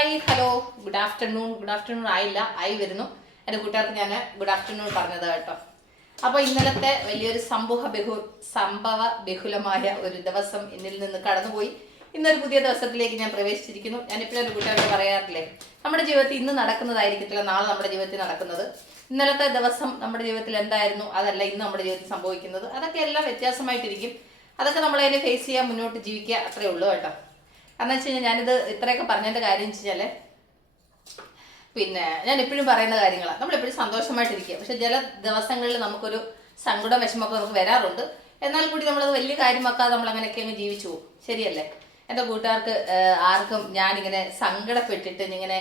Hi hello. Good afternoon good afternoon ആയില്ല. ആയി വരുന്നു. എന്റെ കൂട്ടുകാർക്ക് ഞാൻ ഗുഡ് ആഫ്റ്റർനൂൺ പറഞ്ഞത് കേട്ടോ. അപ്പോൾ ഇന്നലത്തെ വലിയൊരു സംഭവ ബഹു സംഭവ ബഹുലമായ ഒരു ദിവസം ഇന്നിൽ നിന്ന് കടന്നുപോയി. ഇന്നൊരു പുതിയ ദിവസത്തിലേക്ക് ഞാൻ പ്രവേശിച്ചിരിക്കുന്നു. ഞാനിപ്പോഴും എന്റെ കൂട്ടുകാർക്ക് പറയാറില്ലേ? നമ്മുടെ ജീവിതത്തിൽ ഇന്ന് നടക്കുന്നതായിരിക്കത്തില്ല. നാളെ നമ്മുടെ ജീവിതത്തിൽ നടക്കുന്നത്. ഇന്നലത്തെ ദിവസം നമ്മുടെ ജീവിതത്തിൽ എന്തായിരുന്നു? അതല്ല ഇന്ന് നമ്മുടെ ജീവിതത്തിൽ സംഭവിക്കുന്നത്. അതൊക്കെ എല്ലാം വ്യത്യാസമായിട്ടിരിക്കും. അതൊക്കെ നമ്മളതിനെ ഫേസ് ചെയ്യാൻ മുന്നോട്ട് ജീവിക്കുക അത്രേ ഉള്ളൂ കേട്ടോ. കാരണം വെച്ച് കഴിഞ്ഞാൽ ഞാനിത് ഇത്രയൊക്കെ പറഞ്ഞതിന്റെ കാര്യം വെച്ച് കഴിഞ്ഞാൽ പിന്നെ ഞാൻ എപ്പോഴും പറയുന്ന കാര്യങ്ങളാണ് നമ്മളെപ്പോഴും സന്തോഷമായിട്ടിരിക്കുക. പക്ഷെ ചില ദിവസങ്ങളിൽ നമുക്കൊരു സങ്കടം വിഷമമൊക്കെ നമുക്ക് വരാറുണ്ട്. എന്നാൽ കൂടി നമ്മളത് വലിയ കാര്യമാക്കാതെ നമ്മൾ അങ്ങനെയൊക്കെ അങ്ങ് ജീവിച്ചു പോകും. ശരിയല്ലേ? എന്റെ കൂട്ടുകാർക്ക് ആർക്കും ഞാനിങ്ങനെ സങ്കടപ്പെട്ടിട്ട് ഇങ്ങനെ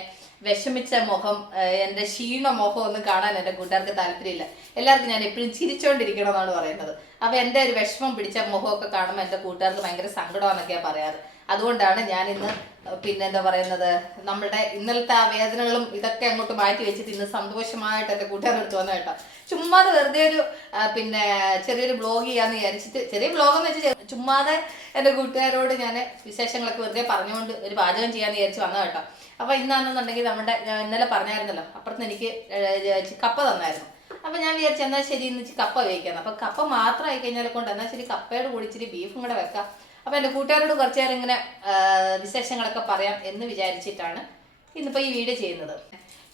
വിഷമിച്ച മുഖം എന്റെ ക്ഷീണ മുഖം ഒന്നും കാണാൻ എന്റെ കൂട്ടുകാർക്ക് താല്പര്യമില്ല. എല്ലാവർക്കും ഞാൻ എപ്പോഴും ചിരിച്ചോണ്ടിരിക്കണം എന്നാണ് പറയുന്നത്. അപ്പോൾ എന്റെ ഒരു വിഷമം പിടിച്ച മുഖമൊക്കെ കാണുമ്പോൾ എന്റെ കൂട്ടുകാർക്ക് ഭയങ്കര സങ്കടമാണെന്നൊക്കെയാണ് പറയാറ്. അതുകൊണ്ടാണ് ഞാൻ ഇന്ന് പിന്നെ എന്താ പറയുന്നത് നമ്മുടെ ഇന്നലത്തെ ആ വേദനകളും ഇതൊക്കെ അങ്ങോട്ട് മാറ്റി വെച്ചിട്ട് ഇന്ന് സന്തോഷമായിട്ട് എന്റെ കൂട്ടുകാരുടെ അടുത്ത് വന്ന കേട്ടോ. ചുമ്മാതെ വെറുതെ ഒരു പിന്നെ ചെറിയൊരു ബ്ലോഗ് ചെയ്യാന്ന് വിചാരിച്ചിട്ട് ചെറിയ ബ്ലോഗ് എന്ന് വെച്ചാൽ ചുമ്മാതെ എന്റെ കൂട്ടുകാരോട് ഞാൻ വിശേഷങ്ങളൊക്കെ വെറുതെ പറഞ്ഞുകൊണ്ട് ഒരു പാചകം ചെയ്യാന്ന് വിചാരിച്ച് വന്ന കേട്ടോ. അപ്പോൾ ഇന്നാണെന്നുണ്ടെങ്കിൽ നമ്മുടെ ഇന്നലെ പറഞ്ഞായിരുന്നല്ലോ അപ്പുറത്ത് എനിക്ക് കപ്പ തന്നായിരുന്നു. അപ്പൊ ഞാൻ വിചാരിച്ചു എന്നാൽ ശരി ഇന്ന് കപ്പ വേവിക്കാന്ന് അപ്പൊ കപ്പ മാത്രമായി കഴിഞ്ഞാൽ കൊണ്ട് എന്നാൽ ശരി കപ്പയോട് കൂടി ഇച്ചിരി ബീഫും കൂടെ വെക്കാം. അപ്പൊ എന്റെ കൂട്ടുകാരോട് കുറച്ചു നേരം ഇങ്ങനെ വിശേഷങ്ങളൊക്കെ പറയാം എന്ന് വിചാരിച്ചിട്ടാണ് ഇന്നിപ്പോൾ ഈ വീഡിയോ ചെയ്യുന്നത്.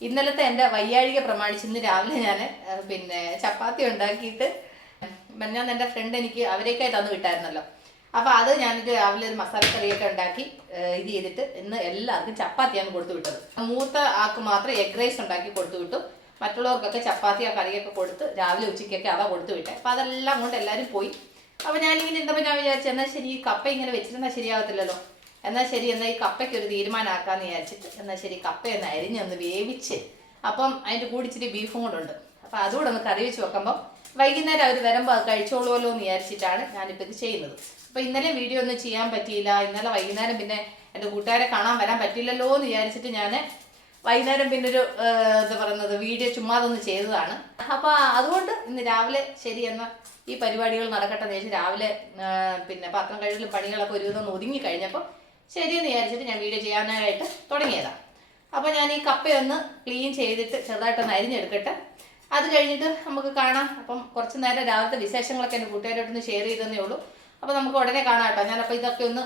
ഇന്നലത്തെ എന്റെ വയ്യാഴിക പ്രമാണിച്ച് ഇന്ന് രാവിലെ ഞാൻ പിന്നെ ചപ്പാത്തി ഉണ്ടാക്കിയിട്ട് ഞാൻ എന്റെ ഫ്രണ്ട് എനിക്ക് അവരേക്കായി തന്നു വിട്ടായിരുന്നല്ലോ. അപ്പോൾ അത് ഞാനിത് രാവിലെ ഒരു മസാലക്കറിയൊക്കെ ഉണ്ടാക്കി ഇത് ചെയ്തിട്ട് ഇന്ന് എല്ലാവർക്കും ചപ്പാത്തിയാണ് കൊടുത്തു വിട്ടത്. മൂത്ത ആൾക്ക് മാത്രം എഗ് റൈസ് ഉണ്ടാക്കി കൊടുത്തു വിട്ടു. മറ്റുള്ളവർക്കൊക്കെ ചപ്പാത്തി ആ കറിയൊക്കെ കൊടുത്ത് രാവിലെ ഉച്ചയ്ക്കൊക്കെ അതാ കൊടുത്തു വിട്ടേ. അപ്പോൾ അതെല്ലാം കൊണ്ട് എല്ലാവരും പോയി അപ്പോൾ ഇങ്ങനെ ഇരുന്നപ്പോൾ ഞാൻ വിചാരിച്ചു എന്നാൽ ശരി ഈ കപ്പ ഇങ്ങനെ വെച്ചിരുന്നാൽ ശരിയാവത്തില്ലല്ലോ. എന്നാൽ ശരി എന്നാൽ ഈ കപ്പയ്ക്ക് ഒരു തീരുമാനമാക്കാന്ന് വിചാരിച്ചിട്ട് എന്നാൽ ശരി കപ്പയൊന്ന് അരിഞ്ഞൊന്ന് വേവിച്ച് അപ്പം അതിന്റെ കൂടി ഇച്ചിരി ബീഫും കൂടെ ഉണ്ട്. അപ്പോൾ അതുകൂടെ ഒന്ന് കറി വെച്ച് വെക്കുമ്പോൾ വൈകുന്നേരം അവർ വരുമ്പോൾ അത് കഴിച്ചോളുമല്ലോ എന്ന് വിചാരിച്ചിട്ടാണ് ഞാനിപ്പോൾ ഇത് ചെയ്യുന്നത്. അപ്പോൾ ഇന്നലെ വീഡിയോ ഒന്നും ചെയ്യാൻ പറ്റിയില്ല. ഇന്നലെ വൈകുന്നേരം പിന്നെ എന്റെ കൂട്ടുകാരെ കാണാൻ വരാൻ പറ്റില്ലല്ലോ എന്ന് വിചാരിച്ചിട്ട് ഞാൻ വൈകുന്നേരം പിന്നെ ഒരു എന്താ പറയുന്നത് വീഡിയോ ചുമ്മാതൊന്ന് ചെയ്തതാണ്. അപ്പോൾ അതുകൊണ്ട് ഇന്ന് രാവിലെ ശരി എന്ന ഈ പരിപാടികൾ നടക്കട്ടെ എന്ന് രാവിലെ പിന്നെ പാത്രം കഴുകലും പണികളൊക്കെ ഒരുവിധം വിധം ഒതുങ്ങി കഴിഞ്ഞപ്പോൾ ശരിയെന്ന് വിചാരിച്ചിട്ട് ഞാൻ വീഡിയോ ചെയ്യാനായിട്ട് തുടങ്ങിയതാണ് അപ്പോൾ ഞാൻ ഈ കപ്പയൊന്ന് ക്ലീൻ ചെയ്തിട്ട് ചെറുതായിട്ടൊന്ന് അരിഞ്ഞെടുക്കട്ടെ. അത് കഴിഞ്ഞിട്ട് നമുക്ക് കാണാം. അപ്പം കുറച്ച് നേരം രാവിലത്തെ വിശേഷങ്ങളൊക്കെ എന്റെ കൂട്ടുകാരോടൊന്ന് ഷെയർ ചെയ്തതേ ഉള്ളൂ. അപ്പോൾ നമുക്ക് ഉടനെ കാണാം കേട്ടോ. ഞാനപ്പോൾ ഇതൊക്കെ ഒന്ന്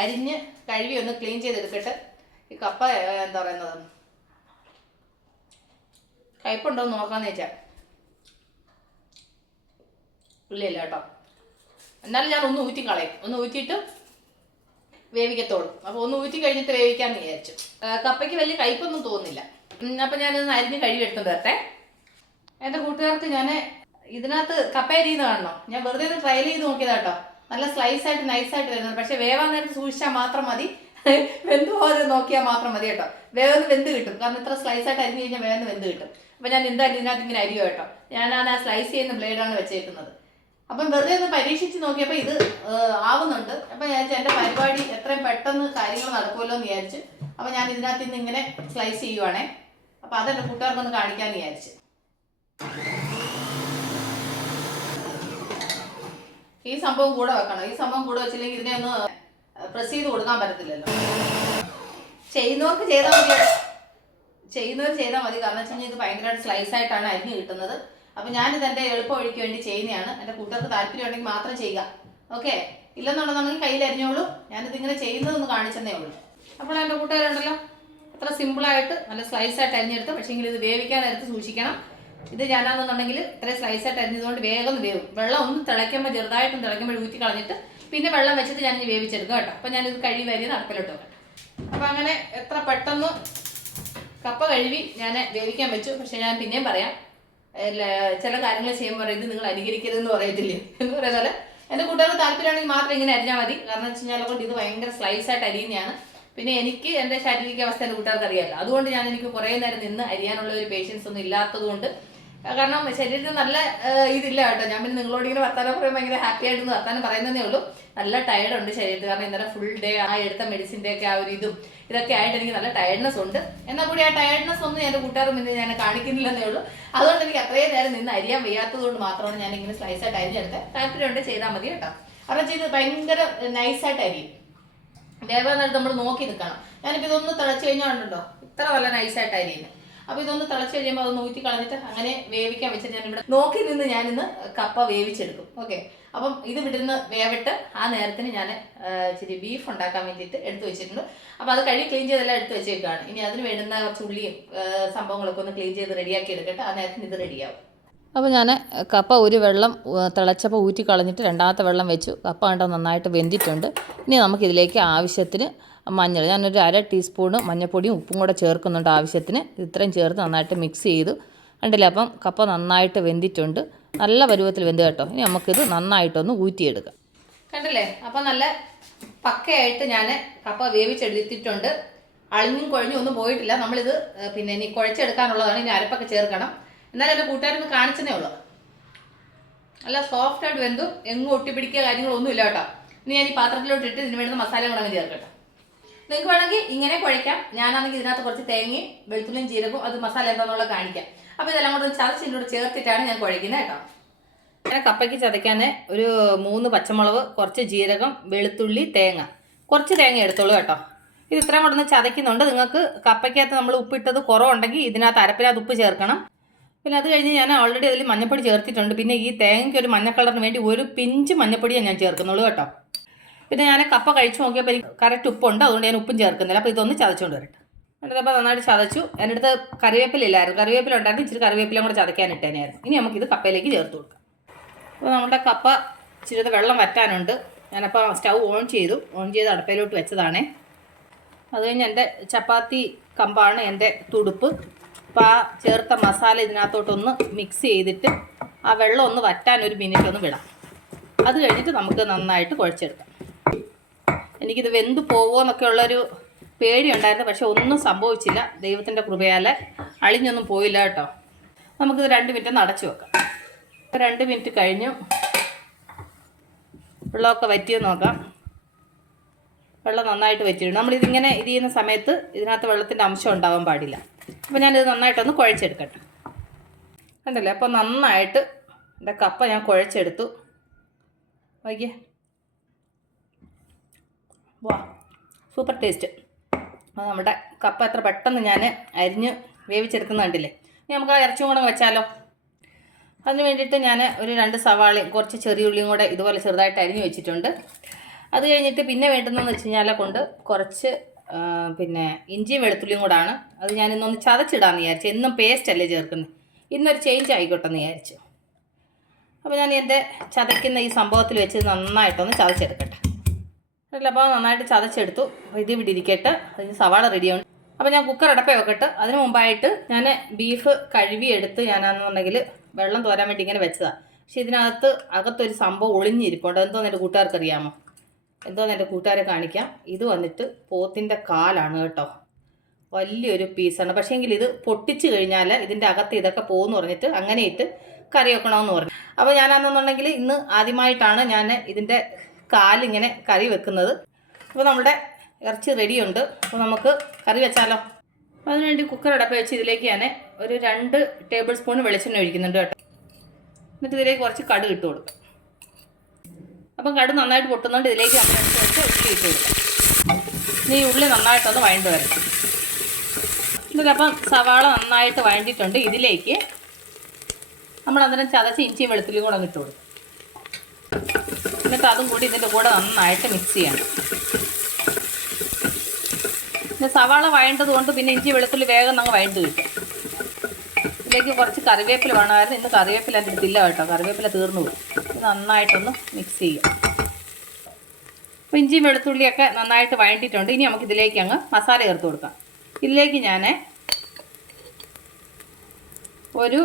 അരിഞ്ഞ് കഴുകി ഒന്ന് ക്ലീൻ ചെയ്തെടുക്കട്ടെ. ഈ കപ്പ എന്താ പറയുന്നത്? കയ്പുണ്ടോ നോക്കാന്ന് വെച്ചാൽ ഇല്ലില്ല കേട്ടോ. എന്നാലും ഞാൻ ഒന്ന് ഊറ്റി കളയും. ഒന്ന് ഊറ്റിയിട്ട് വേവിക്കത്തോളും. അപ്പോൾ ഒന്ന് ഊറ്റി കഴിഞ്ഞിട്ട് വേവിക്കാമെന്ന് വിചാരിച്ചു. കപ്പയ്ക്ക് വലിയ കയ്പൊന്നും തോന്നുന്നില്ല. അപ്പം ഞാനൊന്ന് അരിഞ്ഞ് കഴുകി എടുത്തോണ്ട് വരട്ടെ. എന്റെ കൂട്ടുകാർക്ക് ഞാൻ ഇതിനകത്ത് കപ്പ അരിയുന്ന കാണണം? ഞാൻ വെറുതെ ഒന്ന് ട്രയൽ ചെയ്ത് നോക്കിയതാട്ടോ നല്ല സ്ലൈസ് ആയിട്ട് നൈസ് ആയിട്ട് വരുന്നത്. പക്ഷേ വേവാൻ നേരത്ത് സൂക്ഷിച്ചാൽ മാത്രം മതി. വെന്ത് പോകാതെ നോക്കിയാൽ മാത്രം മതി കേട്ടോ. വേഗം വെന്ത് കിട്ടും. കാരണം ഇത്ര സ്ലൈസ് ആയിട്ട് അരിഞ്ഞു കഴിഞ്ഞാൽ വേഗം വെന്ത് കിട്ടും. അപ്പം ഞാൻ എന്താ ഇതിനകത്ത് ഇങ്ങനെ അരിയോ കേട്ടോ. ഞാനാണ് ആ സ്ലൈസ് ചെയ്യുന്ന ബ്ലേഡാണ് വെച്ചേക്കുന്നത്. അപ്പം വെറുതെ ഒന്ന് പരീക്ഷിച്ച് നോക്കിയപ്പോൾ ഇത് ആവുന്നുണ്ട്. അപ്പം ഞാൻ എന്റെ പരിപാടി എത്രയും പെട്ടെന്ന് കാര്യങ്ങൾ നടക്കുമല്ലോ എന്ന് വിചാരിച്ചു അപ്പം ഞാൻ ഇതിനകത്ത് നിന്ന് ഇങ്ങനെ സ്ലൈസ് ചെയ്യുവാണേ. അപ്പം അതെന്റെ കൂട്ടുകാർക്കൊന്ന് കാണിക്കാമെന്ന് വിചാരിച്ചു. ഈ സംഭവം കൂടെ വെക്കണം. ഈ സംഭവം കൂടെ വെച്ചില്ലെങ്കിൽ ഇതിനെ ഒന്ന് പ്രസ് ചെയ്ത് കൊടുക്കാൻ പറ്റത്തില്ലല്ലോ. ചെയ്യുന്നവർക്ക് ചെയ്താൽ മതി. ചെയ്യുന്നവർ ചെയ്താൽ മതി. കാരണം വെച്ച് കഴിഞ്ഞാൽ ഇത് ഭയങ്കരമായിട്ട് സ്ലൈസ് ആയിട്ടാണ് അരിഞ്ഞ് കിട്ടുന്നത്. അപ്പം ഞാനിത് എന്റെ എളുപ്പ വഴിക്ക് വേണ്ടി ചെയ്യുന്നതാണ് എന്റെ കൂട്ടുകാർക്ക് താല്പര്യം ഉണ്ടെങ്കിൽ മാത്രം ചെയ്യുക. ഓക്കെ? ഇല്ലെന്നുണ്ടെന്നുണ്ടെങ്കിൽ കയ്യിൽ അരിഞ്ഞോളൂ. ഞാനിത് ഇങ്ങനെ ചെയ്യുന്നതൊന്ന് കാണിച്ചെന്നേ ഉള്ളൂ. അപ്പോൾ എന്റെ കൂട്ടുകാരുണ്ടല്ലോ? അത്ര സിമ്പിളായിട്ട് നല്ല സ്ലൈസ് ആയിട്ട് അരിഞ്ഞെടുത്ത് പക്ഷേങ്കിൽ ഇത് വേവിക്കാൻ നേരത്ത് സൂക്ഷിക്കണം. ഇത് ഞാനാണെന്നുണ്ടെങ്കിൽ ഇത്രയും സ്ലൈസ് ആയിട്ട് അരിഞ്ഞതുകൊണ്ട് വേഗം വേവും. വെള്ളം ഒന്ന് തിളയ്ക്കുമ്പോൾ ചെറുതായിട്ടൊന്ന് തിളയ്ക്കുമ്പോൾ ഊറ്റി കളഞ്ഞിട്ട് പിന്നെ വെള്ളം വെച്ചിട്ട് ഞാൻ വേവിച്ചെടുക്കും കേട്ടോ. അപ്പൊ ഞാനിത് കഴുകി വരി നടപ്പിലോട്ട് വെക്കട്ടെ അപ്പോൾ അങ്ങനെ എത്ര പെട്ടെന്ന് കപ്പ കഴുകി ഞാൻ വേവിക്കാൻ വെച്ചു. പക്ഷെ ഞാൻ പിന്നെയും പറയാം ചില കാര്യങ്ങൾ ചെയ്യുമ്പോൾ ഇത് നിങ്ങൾ അനുകരിക്കരുതെന്ന് പറയത്തില്ലേ? എന്ന് പറയുന്ന പോലെ എന്റെ കൂട്ടുകാർക്ക് താല്പര്യമാണെങ്കിൽ മാത്രം ഇങ്ങനെ അരിഞ്ഞാൽ മതി. കാരണം വെച്ച് കഴിഞ്ഞാൽ കൊണ്ട് ഇത് ഭയങ്കര സ്ലൈസ് ആയിട്ട് അരിയുന്നതാണ്. പിന്നെ എനിക്ക് എന്റെ ശാരീരിക അവസ്ഥ എന്റെ കൂട്ടുകാർക്ക് അറിയാമല്ലോ. അതുകൊണ്ട് ഞാൻ എനിക്ക് കുറേ നേരം നിന്ന് അരിയാനുള്ള ഒരു പേഷ്യൻസ് ഒന്നും ഇല്ലാത്തത് കൊണ്ട് കാരണം ശരീരത്തിൽ നല്ല ഇതില്ല കേട്ടോ. ഞാൻ പിന്നെ നിങ്ങളോട് ഇങ്ങനെ വർത്താനം പറയുമ്പോൾ ഭയങ്കര ഹാപ്പി ആയിട്ട് വർത്താനം പറയുന്നതേ ഉള്ളൂ. നല്ല ടയർഡ് ഉണ്ട് ശരീരത്തിൽ. കാരണം ഇന്നലെ ഫുൾ ഡേ ആ എടുത്ത മെഡിസിന്റെ ഒക്കെ ആ ഒരു ഇതും ഇതൊക്കെ ആയിട്ട് എനിക്ക് നല്ല ടയർഡ്നെസ് ഉണ്ട്. എന്നാൽ കൂടി ആ ടയർഡ്നെസ് ഒന്നും എന്റെ കൂട്ടുകാർ മുന്നിൽ ഞാൻ കാണിക്കുന്നില്ലെന്നേ ഉള്ളൂ. അതുകൊണ്ട് എനിക്ക് അത്രയും നേരം നിന്ന് അരിയാൻ വയ്യാത്തത് കൊണ്ട് മാത്രമാണ് ഞാൻ ഇങ്ങനെ സ്ലൈസ് ആയിട്ട് അരിഞ്ഞെടുത്തത് താല്പര്യമുണ്ട് ചെയ്താൽ മതി കേട്ടോ. കാരണം ചെയ്ത് ഭയങ്കര നൈസായിട്ട് അരിയും വേവാന്നായിട്ട് നമ്മൾ നോക്കി നിൽക്കണം. ഞാനിപ്പോൾ ഇതൊന്ന് തിളച്ച് കഴിഞ്ഞാൽ ഉണ്ടല്ലോ. ഇത്ര നല്ല നൈസായിട്ട് അരിയുന്നത് അപ്പോൾ ഇതൊന്ന് തിളച്ച് കഴിയുമ്പോൾ അത് ഊറ്റി കളഞ്ഞിട്ട് അങ്ങനെ വേവിക്കാൻ വെച്ചിട്ട് ഞാൻ ഇവിടെ നോക്കി നിന്ന് ഞാൻ ഞാനിന്ന് കപ്പ വേവിച്ചെടുക്കും. ഓക്കെ അപ്പം ഇത് വിടുന്ന വേവിട്ട് ആ നേരത്തിന് ഞാൻ ഇച്ചിരി ബീഫ് ഉണ്ടാക്കാൻ വേണ്ടിയിട്ട് എടുത്തു വെച്ചിട്ടുണ്ട്. അപ്പോൾ അത് കഴുകി ക്ലീൻ ചെയ്തെല്ലാം എടുത്തു വെച്ചേക്കാണ്. ഇനി അതിന് വേണ്ടുന്ന കുറച്ച് ഉള്ളിയും സംഭവങ്ങളൊക്കെ ഒന്ന് ക്ലീൻ ചെയ്ത് റെഡിയാക്കി എടുക്കട്ടെ. ആ നേരത്തിന് ഇത് റെഡിയാവും അപ്പോൾ ഞാൻ കപ്പ ഒരു വെള്ളം തിളച്ചപ്പോൾ ഊറ്റി കളഞ്ഞിട്ട് രണ്ടാമത്തെ വെള്ളം വെച്ചു. കപ്പ കണ്ട നന്നായിട്ട് വെന്തിട്ടുണ്ട്. ഇനി നമുക്കിതിലേക്ക് ആവശ്യത്തിന് മഞ്ഞൾ. ഞാനൊരു അര ടീസ്പൂണ് മഞ്ഞൾപ്പൊടിയും ഉപ്പും കൂടെ ചേർക്കുന്നുണ്ട് ആവശ്യത്തിന്. ഇത്രയും ചേർത്ത് നന്നായിട്ട് മിക്സ് ചെയ്തു. കണ്ടില്ലേ? അപ്പം കപ്പ നന്നായിട്ട് വെന്തിട്ടുണ്ട്. നല്ല പരുവത്തിൽ വെന്ത് കേട്ടോ. ഇനി നമുക്കിത് നന്നായിട്ടൊന്ന് ഊറ്റിയെടുക്കാം. കണ്ടില്ലേ? അപ്പം നല്ല പക്കയായിട്ട് ഞാൻ കപ്പ വേവിച്ചെടുത്തിട്ടുണ്ട്. അളിഞ്ഞും കുഴഞ്ഞും ഒന്നും പോയിട്ടില്ല. നമ്മളിത് പിന്നെ ഇനി കുഴച്ചെടുക്കാനുള്ളതാണ്. ഇനി അരപ്പൊക്കെ ചേർക്കണം. എന്നാലും എന്റെ കൂട്ടുകാരൊന്ന് കാണിച്ചതേ ഉള്ളൂ. നല്ല സോഫ്റ്റായിട്ട് വെന്തു. എങ്ങും ഒട്ടിപ്പിടിക്കുക കാര്യങ്ങളൊന്നും ഇല്ല കേട്ടോ. ഇനി ഞാൻ ഈ പാത്രത്തിലോട്ട് ഇട്ട് ഇതിന് വേണ്ടുന്ന മസാല കൂടെ അങ്ങ് ചേർക്കട്ടെ. നിങ്ങൾക്ക് വേണമെങ്കിൽ ഇങ്ങനെ കുഴയ്ക്കാം. ഞാനാണെങ്കിൽ ഇതിനകത്ത് കുറച്ച് തേങ്ങയും വെളുത്തുള്ളിയും ജീരകവും അത് മസാല എന്താണെന്നുള്ളത് കാണിക്കാം. അപ്പോൾ ഇതെല്ലാം കൂടെ ഒന്ന് ചതച്ച് ഇതിനോട് ചേർത്തിട്ടാണ് ഞാൻ കുഴയ്ക്കുന്നത് കേട്ടോ. ഞാൻ കപ്പയ്ക്ക് ചതയ്ക്കാൻ ഒരു മൂന്ന് പച്ചമുളക് കുറച്ച് ജീരകം വെളുത്തുള്ളി തേങ്ങ. കുറച്ച് തേങ്ങ എടുത്തോളൂ കേട്ടോ. ഇത് ഇത്രയും കൂടെ ഒന്ന് ചതയ്ക്കുന്നുണ്ട്. നിങ്ങൾക്ക് കപ്പയ്ക്കകത്ത് നമ്മൾ ഉപ്പിട്ടത് കുറവുണ്ടെങ്കിൽ ഇതിനകത്ത് അരപ്പിനകത്ത് ഉപ്പ് ചേർക്കണം. പിന്നെ അത് കഴിഞ്ഞ് ഞാൻ ഓൾറെഡി അതിൽ മഞ്ഞപ്പൊടി ചേർത്തിട്ടുണ്ട്. പിന്നെ ഈ തേങ്ങയ്ക്ക് ഒരു മഞ്ഞ കളറിന് വേണ്ടി ഒരു പിഞ്ച് മഞ്ഞപ്പൊടിയാണ് ഞാൻ ചേർക്കുന്നുള്ളൂ കേട്ടോ. പിന്നെ ഞാൻ കപ്പ കഴിച്ചു നോക്കിയപ്പോൾ എനിക്ക് കറക്റ്റ് ഉപ്പുണ്ട് അതുകൊണ്ട് ഞാൻ ഉപ്പും ചേർക്കുന്നില്ല. അപ്പോൾ ഇതൊന്ന് ചതച്ചുകൊണ്ട് വരട്ടെ. എന്നിട്ട് അപ്പോൾ നന്നായിട്ട് ചതച്ചു. എന്റെ അടുത്ത് കറിവേപ്പില ഇല്ലായിരുന്നു. കറിവേപ്പില ഉണ്ടായിരുന്നു ഇച്ചിരി കറിവേപ്പില കൂടെ ചതയ്ക്കാൻ ഇട്ടേനായിരുന്നു. ഇനി നമുക്കിത് കപ്പയിലേക്ക് ചേർത്ത് കൊടുക്കാം. അപ്പോൾ നമ്മുടെ കപ്പ ഇച്ചിരി വെള്ളം വറ്റാനുണ്ട്. ഞാനപ്പോൾ സ്റ്റൗ ഓൺ ചെയ്തു. ഓൺ ചെയ്ത് അടുപ്പയിലോട്ട് വെച്ചതാണേ. അത് കഴിഞ്ഞ് എന്റെ ചപ്പാത്തി കമ്പാണ് എന്റെ തുടുപ്പ്. അപ്പോൾ ആ ചേർത്ത മസാല ഇതിനകത്തോട്ടൊന്ന് മിക്സ് ചെയ്തിട്ട് ആ വെള്ളം ഒന്ന് വറ്റാൻ ഒരു മിനിറ്റ് ഒന്ന് വിടാം. അത് കഴിഞ്ഞിട്ട് നമുക്ക് നന്നായിട്ട് കുഴച്ചെടുക്കാം. എനിക്കിത് വെന്ത് പോവോ എന്നൊക്കെ ഉള്ളൊരു പേടിയുണ്ടായിരുന്നു. പക്ഷെ ഒന്നും സംഭവിച്ചില്ല. ദൈവത്തിന്റെ കൃപയാൽ അളിഞ്ഞൊന്നും പോയില്ല കേട്ടോ. നമുക്കിത് രണ്ട് മിനിറ്റ് ഒന്ന് അടച്ചു വെക്കാം. രണ്ട് മിനിറ്റ് കഴിഞ്ഞു. വെള്ളമൊക്കെ വറ്റിയെന്ന് നോക്കാം. വെള്ളം നന്നായിട്ട് വറ്റിയിട്ടുണ്ട്. നമ്മളിതിങ്ങനെ ഇത് ചെയ്യുന്ന സമയത്ത് ഇതിനകത്ത് വെള്ളത്തിന്റെ അംശം ഉണ്ടാവാൻ പാടില്ല. അപ്പോൾ ഞാനിത് നന്നായിട്ടൊന്ന് കുഴച്ചെടുക്കട്ടെ. കണ്ടല്ലേ? അപ്പോൾ നന്നായിട്ട് എന്റെ കപ്പ ഞാൻ കുഴച്ചെടുത്തു. നോക്കിയേ. വാ സൂപ്പർ ടേസ്റ്റ് നമ്മുടെ കപ്പ എത്ര പെട്ടെന്ന് ഞാൻ അരിഞ്ഞ് വേവിച്ചെടുക്കുന്ന കണ്ടില്ലേ? ഇനി നമുക്ക് ആ ഇറച്ചിയും കൂടെ വെച്ചാലോ? അതിന് വേണ്ടിയിട്ട് ഞാൻ ഒരു രണ്ട് സവാളയും കുറച്ച് ചെറിയ ഉള്ളിയും കൂടെ ഇതുപോലെ ചെറുതായിട്ട് അരിഞ്ഞ് വെച്ചിട്ടുണ്ട്. അത് കഴിഞ്ഞിട്ട് പിന്നെ വേണ്ടുന്നതെന്ന് വെച്ച് കഴിഞ്ഞാൽ കൊണ്ട് കുറച്ച് പിന്നെ ഇഞ്ചിയും വെളുത്തുള്ളിയും കൂടാണ്. അത് ഞാൻ ഇന്നൊന്ന് ചതച്ചിടാമെന്ന് വിചാരിച്ചു. എന്നും പേസ്റ്റ് അല്ലേ ചേർക്കുന്നത് ഇന്നൊരു ചേഞ്ച് ആയിക്കോട്ടെ എന്ന് വിചാരിച്ചു. അപ്പോൾ ഞാൻ എന്റെ ചതയ്ക്കുന്ന ഈ സംഭവത്തിൽ വെച്ച് നന്നായിട്ടൊന്ന് ചതച്ചെടുക്കട്ടെ. അല്ല അപ്പോൾ നന്നായിട്ട് ചതച്ചെടുത്തു. ഇത് ഇവിടെ ഇരിക്കട്ടെ. അതിന് സവാള റെഡിയാണ് അപ്പോൾ ഞാൻ കുക്കർ അടപ്പ വെക്കട്ടെ. അതിന് മുമ്പായിട്ട് ഞാൻ ബീഫ് കഴുകി എടുത്ത് ഞാനാണെന്നുണ്ടെങ്കിൽ വെള്ളം തോരാൻ വേണ്ടി ഇങ്ങനെ വെച്ചതാണ് പക്ഷെ ഇതിനകത്ത് അകത്തൊരു സംഭവം ഒളിഞ്ഞിരിപ്പുണ്ട്. എന്തോന്ന് എന്റെ കൂട്ടുകാർക്ക് അറിയാമോ എന്തോന്ന് എന്റെ കൂട്ടുകാരെ കാണിക്കാം. ഇത് വന്നിട്ട് പോത്തിന്റെ കാലാണ് കേട്ടോ. വലിയൊരു പീസാണ്. പക്ഷേങ്കിൽ ഇത് പൊട്ടിച്ചു കഴിഞ്ഞാൽ ഇതിന്റെ അകത്ത് ഇതൊക്കെ പോകുമെന്ന് പറഞ്ഞിട്ട് അങ്ങനെ ഇട്ട് കറി വെക്കണമെന്ന് പറഞ്ഞു. അപ്പോൾ ഞാനാണെന്നുണ്ടെങ്കിൽ ഇന്ന് ആദ്യമായിട്ടാണ് ഞാൻ ഇതിന്റെ കാലിങ്ങനെ കറി വെക്കുന്നത്. അപ്പോൾ നമ്മുടെ ഇറച്ചി റെഡിയുണ്ട്. അപ്പോൾ നമുക്ക് കറി വെച്ചാലോ? അതിനുവേണ്ടി കുക്കർ അടപ്പ് വെച്ച് ഇതിലേക്ക് ഞാൻ ഒരു രണ്ട് ടേബിൾ സ്പൂൺ വെളിച്ചെണ്ണ ഒഴിക്കുന്നുണ്ട് കേട്ടോ. എന്നിട്ട് ഇതിലേക്ക് കുറച്ച് കടുക് ഇട്ട് കൊടുക്കാം. അപ്പം കടുക് നന്നായിട്ട് പൊട്ടുന്നതുകൊണ്ട് ഇതിലേക്ക് നമ്മൾ കുറച്ച് ഉള്ളി ഇട്ട് കൊടുക്കാം. ഇനി ഉള്ളി നന്നായിട്ടൊന്ന് വഴണ്ട് വരും എന്നിട്ട് അപ്പം സവാള നന്നായിട്ട് വഴണ്ടിയിട്ടുണ്ട് ഇതിലേക്ക്. നമ്മൾ അന്നേരം ചതച്ച് ഇഞ്ചിയും വെളുത്തുള്ളിയും കൂടെ അങ്ങ് ഇട്ട് കൊടുക്കും. എന്നിട്ട് അതും കൂടി ഇതിന്റെ കൂടെ നന്നായിട്ട് മിക്സ് ചെയ്യണം. പിന്നെ സവാള വഴണ്ടത് കൊണ്ട് പിന്നെ ഇഞ്ചി വെളുത്തുള്ളി വേഗം അങ്ങ് വഴണ്ട് കിട്ടും. ഇതിലേക്ക് കുറച്ച് കറിവേപ്പില വേണമായിരുന്നു. ഇന്ന് കറിവേപ്പില എന്റെ അടുത്തില്ല കേട്ടോ. കറിവേപ്പില തീർന്നു പോകും നന്നായിട്ടൊന്ന് മിക്സ് ചെയ്യാം. അപ്പോൾ ഇഞ്ചിയും വെളുത്തുള്ളിയൊക്കെ നന്നായിട്ട് വഴണ്ടിയിട്ടുണ്ട്. ഇനി നമുക്ക് ഇതിലേക്ക് അങ്ങ് മസാല ചേർത്ത് കൊടുക്കാം. ഇതിലേക്ക് ഞാൻ ഒരു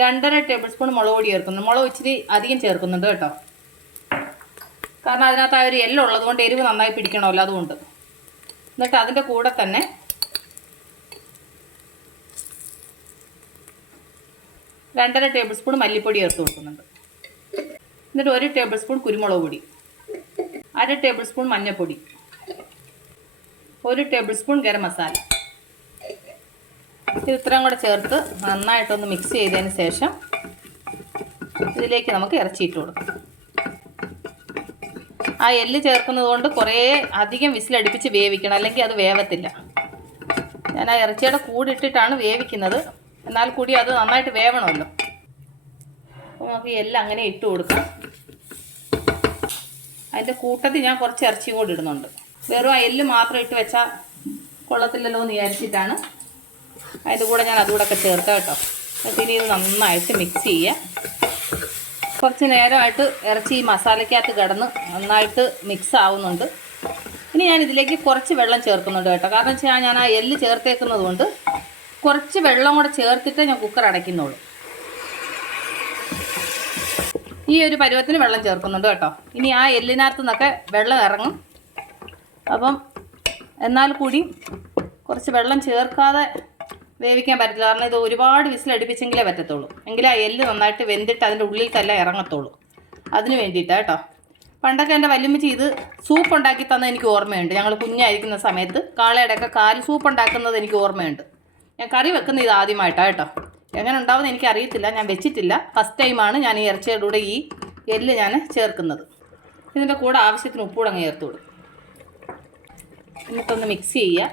രണ്ടര ടേബിൾ സ്പൂൺ മുളക് പൊടി ചേർക്കുന്നു. മുളക് ഇച്ചിരി അധികം ചേർക്കുന്നുണ്ട് കേട്ടോ. കാരണം അതിനകത്ത് ആ ഒരു എല്ലുള്ളത് കൊണ്ട് എരിവ് നന്നായി പിടിക്കണമല്ലോ അതുകൊണ്ട്. എന്നിട്ട് അതിന്റെ കൂടെ തന്നെ രണ്ടര ടേബിൾ സ്പൂൺ മല്ലിപ്പൊടി ചേർത്ത് കൊടുക്കുന്നുണ്ട്. എന്നിട്ട് ഒരു ടേബിൾ സ്പൂൺ കുരുമുളക് പൊടി. അര ടേബിൾ സ്പൂൺ മഞ്ഞൾപ്പൊടി ഒരു ടേബിൾ സ്പൂൺ ഗരം മസാല. ഇത് ഇത്രയും കൂടെ ചേർത്ത് നന്നായിട്ടൊന്ന് മിക്സ് ചെയ്തതിന് ശേഷം ഇതിലേക്ക് നമുക്ക് ഇറച്ചിയിട്ട് കൊടുക്കാം. ആ എല്ല് ചേർക്കുന്നത് കൊണ്ട് കുറേ അധികം വിസിലടിപ്പിച്ച് വേവിക്കണം അല്ലെങ്കിൽ അത് വേവത്തില്ല. ഞാൻ ആ ഇറച്ചിയുടെ കൂടിട്ടിട്ടാണ് വേവിക്കുന്നത്. എന്നാൽ കൂടി അത് നന്നായിട്ട് വേവണമല്ലോ. അപ്പോൾ നമുക്ക് എല്ലാം അങ്ങനെ ഇട്ട് കൊടുക്കാം. അതിന്റെ കൂട്ടത്തിൽ ഞാൻ കുറച്ച് ഇറച്ചി കൂടി ഇടുന്നുണ്ട്. വെറും ആ എല്ല് മാത്രം ഇട്ട് വെച്ചാൽ കൊള്ളത്തില്ലല്ലോ എന്ന് വിചാരിച്ചിട്ടാണ് അതിന്റെ കൂടെ ഞാൻ അതുകൂടെ ഒക്കെ ചേർക്കാം കേട്ടോ. എന്നിട്ട് ഇനി ഇത് നന്നായിട്ട് മിക്സ് ചെയ്യുക. കുറച്ച് നേരമായിട്ട് ഇറച്ചി മസാലയ്ക്കകത്ത് കിടന്ന് നന്നായിട്ട് മിക്സ് ആവുന്നുണ്ട്. ഇനി ഞാൻ ഇതിലേക്ക് കുറച്ച് വെള്ളം ചേർക്കുന്നുണ്ട് കേട്ടോ. കാരണം വെച്ചാൽ ഞാൻ ആ എല്ല് ചേർത്തേക്കുന്നത് കൊണ്ട് കുറച്ച് വെള്ളം കൂടെ ചേർത്തിട്ടേ ഞാൻ കുക്കർ അടയ്ക്കുന്നുള്ളൂ. ഈ ഒരു പരുവത്തിന് വെള്ളം ചേർക്കുന്നുണ്ട് കേട്ടോ. ഇനി ആ എല്ലിനകത്തു നിന്നൊക്കെ വെള്ളം ഇറങ്ങും. അപ്പം എന്നാൽ കൂടി കുറച്ച് വെള്ളം ചേർക്കാതെ വേവിക്കാൻ പറ്റില്ല കാരണം ഇത് ഒരുപാട് വിസിലടിപ്പിച്ചെങ്കിലേ പറ്റത്തുള്ളൂ. എങ്കിലേ ആ എല്ല് നന്നായിട്ട് വെന്തിട്ട് അതിന്റെ ഉള്ളിൽ തന്നെ ഇറങ്ങത്തുള്ളൂ. അതിന് വേണ്ടിയിട്ടാണ് കേട്ടോ. പണ്ടൊക്കെ എന്റെ വല്യമ്മച്ചി ഇത് സൂപ്പ് ഉണ്ടാക്കി തന്നെ എനിക്ക് ഓർമ്മയുണ്ട്. ഞങ്ങൾ കുഞ്ഞായിരിക്കുന്ന സമയത്ത് കാളയുടെ ഒക്കെ കാൽ സൂപ്പ് ഉണ്ടാക്കുന്നത് എനിക്ക് ഓർമ്മയുണ്ട്. ഞാൻ കറി വെക്കുന്ന ഇത് ആദ്യമായിട്ടാണ് കേട്ടോ. എങ്ങനെ ഉണ്ടാവുമെന്ന് എനിക്ക് അറിയത്തില്ല. ഞാൻ വെച്ചിട്ടില്ല. ഫസ്റ്റ് ടൈമാണ് ഞാൻ ഈ ഇറച്ചിയുടെ കൂടെ ഈ എല്ല് ഞാൻ ചേർക്കുന്നത്. ഇതിന്റെ കൂടെ ആവശ്യത്തിന് ഉപ്പൂടെ അങ്ങ് ചേർത്ത് എന്നിട്ടൊന്ന് മിക്സ് ചെയ്യുക.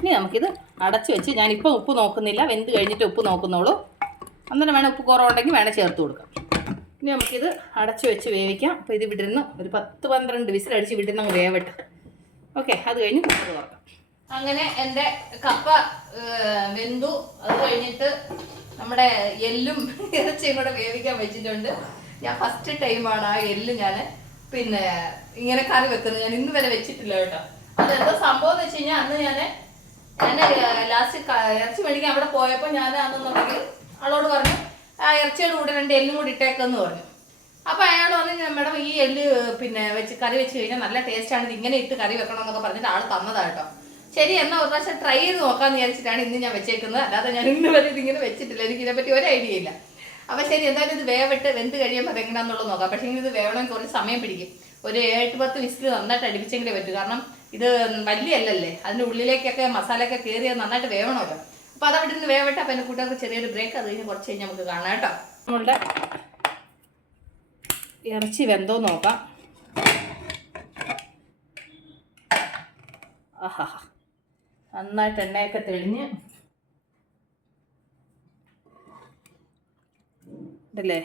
ഇനി നമുക്കിത് അടച്ച് വെച്ച് ഞാനിപ്പോൾ ഉപ്പ് നോക്കുന്നില്ല. വെന്ത് കഴിഞ്ഞിട്ട് ഉപ്പ് നോക്കുന്നുള്ളൂ അന്നേരം വേണം ഉപ്പ് കുറവുണ്ടെങ്കിൽ വേണം ചേർത്ത് കൊടുക്കാം. ഇനി നമുക്കിത് അടച്ച് വെച്ച് വേവിക്കാം. അപ്പോൾ ഇത് വിട്ടിരുന്ന് ഒരു പത്ത് പന്ത്രണ്ട് വിസിലടിച്ച് വിട്ടിരുന്ന് അങ്ങ് വേവട്ടെ. ഓക്കെ അത് കഴിഞ്ഞ് കുക്കർ തുറക്കാം. അങ്ങനെ എന്റെ കപ്പ വെന്തു. അത് കഴിഞ്ഞിട്ട് നമ്മുടെ എല്ലും ഇറച്ചിയും കൂടെ വേവിക്കാൻ വെച്ചിട്ടുണ്ട്. ഞാൻ ഫസ്റ്റ് ടൈമാണ് ആ എല്ല് ഞാൻ പിന്നെ ഇങ്ങനെ കറി വെക്കുന്നത്. ഞാൻ ഇന്ന് വരെ വെച്ചിട്ടില്ല കേട്ടോ. അതെന്താ സംഭവം എന്ന് വെച്ച് കഴിഞ്ഞാൽ അന്ന് ഞാൻ ഞാൻ ലാസ്റ്റ് ഇറച്ചി മേടിക്കാൻ അവിടെ പോയപ്പോൾ ഞാൻ അന്നെന്നുണ്ടെങ്കിൽ ആളോട് പറഞ്ഞു ആ ഇറച്ചിയുടെ കൂടെ രണ്ട് എല്ലും കൂടി ഇട്ടേക്കെന്ന് പറഞ്ഞു. അപ്പൊ അയാൾ പറഞ്ഞു മേഡം ഈ എല്ല് പിന്നെ വെച്ച് കറി വെച്ച് കഴിഞ്ഞാൽ നല്ല ടേസ്റ്റ് ആണ്. ഇത് ഇങ്ങനെ ഇട്ട് കറി വെക്കണം എന്നൊക്കെ പറഞ്ഞിട്ട് ആൾ തന്നതാട്ടോ ശരി എന്നാ ഒരു പ്രാവശ്യം ട്രൈ ചെയ്ത് നോക്കാന്ന് വിചാരിച്ചിട്ടാണ് ഇന്ന് ഞാൻ വെച്ചേക്കുന്നത്. അല്ലാതെ ഞാൻ ഇന്ന് വരെ ഇതിങ്ങനെ വെച്ചിട്ടില്ല. എനിക്ക് ഇതിനെപ്പറ്റി ഒരു ഐഡിയ ഇല്ല. അപ്പൊ ശരി എന്തായാലും ഇത് വേവിട്ട് വെന്ത് കഴിയുമ്പോൾ അതെങ്ങനെയാണെന്നുള്ളത് നോക്കാം. പക്ഷേ ഇത് വേവണമെങ്കിൽ കുറച്ച് സമയം പിടിക്കും. ഒരു എട്ട് പത്ത് വിസിൽ നന്നായിട്ട് അടിപ്പിച്ചെങ്കിലേ പറ്റൂ. കാരണം ഇത് വലിയ അല്ലല്ലേ അതിന്റെ ഉള്ളിലേക്കൊക്കെ മസാലയൊക്കെ കയറി അത് നന്നായിട്ട് വേവണമല്ലോ. അപ്പോൾ അതവിടെ നിന്ന് വേവട്ടെ. അപ്പം എന്റെ കൂട്ടുകാർക്ക് ചെറിയൊരു ബ്രേക്ക് അത് കഴിഞ്ഞ് കുറച്ച് കഴിഞ്ഞ് നമുക്ക് കാണാം കേട്ടോ. നമ്മളുടെ ഇറച്ചി വെന്തോ നോക്കാം. ആഹാ. നന്നായിട്ട് എണ്ണയൊക്കെ തെളിഞ്ഞ്. ഉണ്ടല്ലേ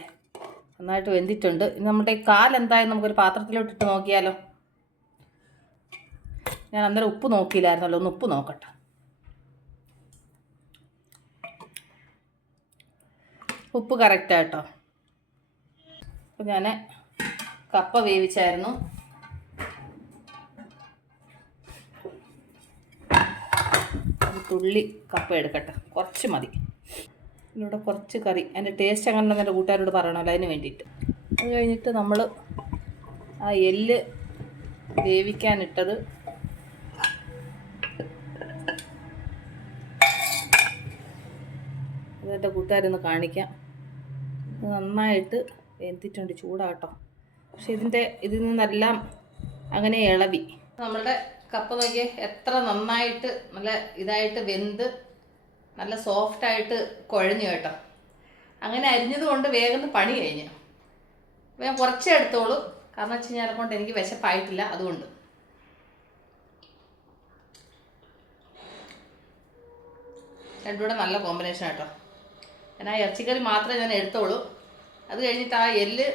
നന്നായിട്ട് വെന്തിട്ടുണ്ട്. ഇനി നമ്മുടെ കാലെന്തായാലും നമുക്കൊരു പാത്രത്തിലോട്ടിട്ട് നോക്കിയാലോ. ഞാൻ അന്നേരം ഉപ്പ് നോക്കിയില്ലായിരുന്നല്ലോ ഒന്ന് ഉപ്പ് നോക്കട്ടെ. ഉപ്പ് കറക്റ്റായിട്ടോ അപ്പം ഞാൻ കപ്പ വേവിച്ചായിരുന്നു. തുള്ളി കപ്പ എടുക്കട്ടെ കുറച്ച് മതി. ഇതിലൂടെ കുറച്ച് കറി അതിന്റെ ടേസ്റ്റ് അങ്ങനെ ഉണ്ടെന്ന് എന്റെ കൂട്ടുകാരോട് പറയണമല്ലോ അതിന് വേണ്ടിയിട്ട്. അത് കഴിഞ്ഞിട്ട് നമ്മൾ ആ എല്ല് വേവിക്കാനിട്ടത് അതെന്റെ കൂട്ടുകാരൊന്ന് കാണിക്കാം. നന്നായിട്ട് വെന്തിട്ടുണ്ട് ചൂടാട്ടോ. പക്ഷെ ഇതിന്റെ ഇതിൽ നിന്നെല്ലാം അങ്ങനെ ഇളവി. നമ്മളുടെ കപ്പ നോക്കിയേ എത്ര നന്നായിട്ട് നല്ല ഇതായിട്ട് വെന്ത് നല്ല സോഫ്റ്റ് ആയിട്ട് കുഴഞ്ഞു കേട്ടോ. അങ്ങനെ അരിഞ്ഞത് കൊണ്ട് വേഗം പണി കഴിഞ്ഞു. അപ്പോൾ ഞാൻ കുറച്ചേ എടുത്തോളൂ. കാരണം വെച്ച് കഴിഞ്ഞാൽ കൊണ്ട് എനിക്ക് വിശപ്പായിട്ടില്ല അതുകൊണ്ട്. രണ്ടുകൂടെ നല്ല കോമ്പിനേഷൻ കേട്ടോ ഞാൻ ആ ഇറച്ചിക്കറി മാത്രമേ ഞാൻ എടുത്തോളൂ അത് കഴിഞ്ഞിട്ട് ആ എല്ല്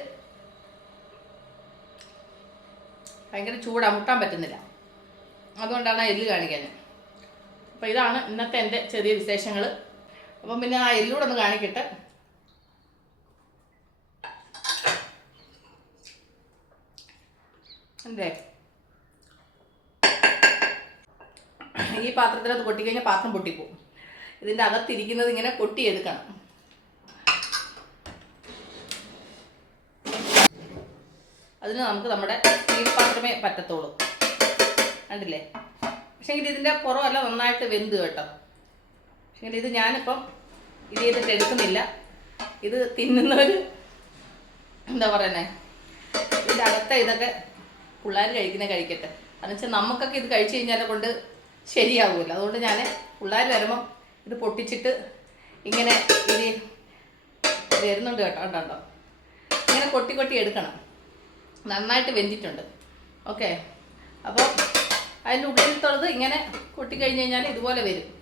ഭയങ്കര ചൂടാ മുട്ടാൻ പറ്റുന്നില്ല. അതുകൊണ്ടാണ് ആ എല്ല് കാണിക്കാൻ. അപ്പോൾ ഇതാണ് ഇന്നത്തെ എന്റെ ചെറിയ വിശേഷങ്ങൾ അപ്പം പിന്നെ ആ എല്ലൂടെ ഒന്ന് കാണിക്കട്ടെ. എന്തേ? ഈ പാത്രത്തിനകത്ത് പൊട്ടിക്കഴിഞ്ഞാൽ പാത്രം പൊട്ടിപ്പോവും. ഇതിന്റെ അകത്തിരിക്കുന്നത് ഇങ്ങനെ കൊട്ടിയെടുക്കണം. അതിന് നമുക്ക് നമ്മുടെ സ്റ്റീൽ പാത്രമേ പറ്റത്തുള്ളൂ. കണ്ടില്ലേ? പക്ഷേ ഇതിന്റെ പുറമല്ല നന്നായിട്ട് വെന്ത് കേട്ടോ. പക്ഷേ ഇത് ഞാനിപ്പം ഇത് ചെയ്തിട്ട് എടുക്കുന്നില്ല. ഇത് തിന്നുന്നവർ എന്താ പറയുന്നത് ഇതിന്റെ അകത്തെ ഇതൊക്കെ പിള്ളേർ കഴിക്കുന്ന കഴിക്കട്ടെ. അതെന്ന് വെച്ചാൽ നമുക്കൊക്കെ ഇത് കഴിച്ചു കഴിഞ്ഞാൽ കൊണ്ട് ശരിയാവില്ല. അതുകൊണ്ട് ഞാൻ പിള്ളേർ വരുമ്പം ഇത് പൊട്ടിച്ചിട്ട് ഇങ്ങനെ ഇത് വരുന്നുണ്ട് കേട്ടോ ഉണ്ടോ ഇങ്ങനെ കൊട്ടി കൊട്ടി എടുക്കണം. നന്നായിട്ട് വെന്തിട്ടുണ്ട്. ഓക്കെ അപ്പോൾ അതിന്റെ ഉള്ളിലത്തുള്ളത് ഇങ്ങനെ കൊട്ടിക്കഴിഞ്ഞ് കഴിഞ്ഞാൽ ഇതുപോലെ വരും.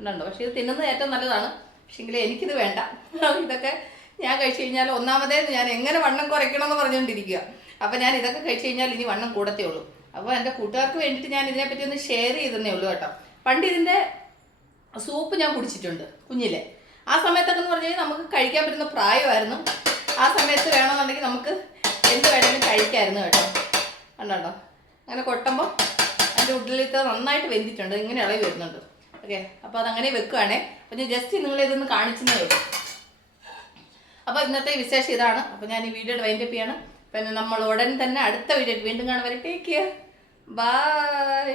ഉണ്ടോ പക്ഷേ ഇത് തിന്നുന്നത് ഏറ്റവും നല്ലതാണ്. പക്ഷേങ്കിൽ എനിക്കിത് വേണ്ട. ഇതൊക്കെ ഞാൻ കഴിച്ചു കഴിഞ്ഞാൽ ഒന്നാമതേ ഞാൻ എങ്ങനെ വണ്ണം കുറയ്ക്കണം എന്ന് പറഞ്ഞുകൊണ്ടിരിക്കുക. അപ്പോൾ ഞാൻ ഇതൊക്കെ കഴിച്ചു കഴിഞ്ഞാൽ ഇനി വണ്ണം കൂടത്തേ ഉള്ളൂ. അപ്പോൾ എന്റെ കൂട്ടുകാർക്ക് വേണ്ടിയിട്ട് ഞാൻ ഇതിനെപ്പറ്റി ഒന്ന് ഷെയർ ചെയ്തേ ഉള്ളൂ കേട്ടോ. പണ്ട് ഇതിന്റെ സൂപ്പ് ഞാൻ കുടിച്ചിട്ടുണ്ട് കുഞ്ഞിലെ. ആ സമയത്തൊക്കെ എന്ന് പറഞ്ഞു കഴിഞ്ഞാൽ നമുക്ക് കഴിക്കാൻ പറ്റുന്ന പ്രായമായിരുന്നു. ആ സമയത്ത് വേണമെന്നുണ്ടെങ്കിൽ നമുക്ക് എന്ത് വേണമെങ്കിലും കഴിക്കായിരുന്നു കേട്ടോ. കണ്ടോ? അങ്ങനെ കൊട്ടുമ്പോൾ അതിന്റെ ഉള്ളിലത്തെ നന്നായിട്ട് വെന്തിട്ടുണ്ട്. ഇങ്ങനെ ഇളകി വരുന്നുണ്ട്. ഓക്കെ? അപ്പോൾ അതങ്ങനെ വെക്കുകയാണേ അപ്പോൾ ഞാൻ ജസ്റ്റ് നിങ്ങളെ ഇതൊന്ന് കാണിച്ചെന്നേ ഉള്ളൂ. അപ്പോൾ ഇന്നത്തെ വിശേഷം ഇതാണ്. അപ്പോൾ ഞാൻ ഈ വീഡിയോയുടെ വൈൻഡപ്പ് ചെയ്യാണ്. പിന്നെ നമ്മൾ ഉടൻ തന്നെ അടുത്ത വീഡിയോ വീണ്ടും കാണുവരെ ടേക്ക് കെയർ ബൈ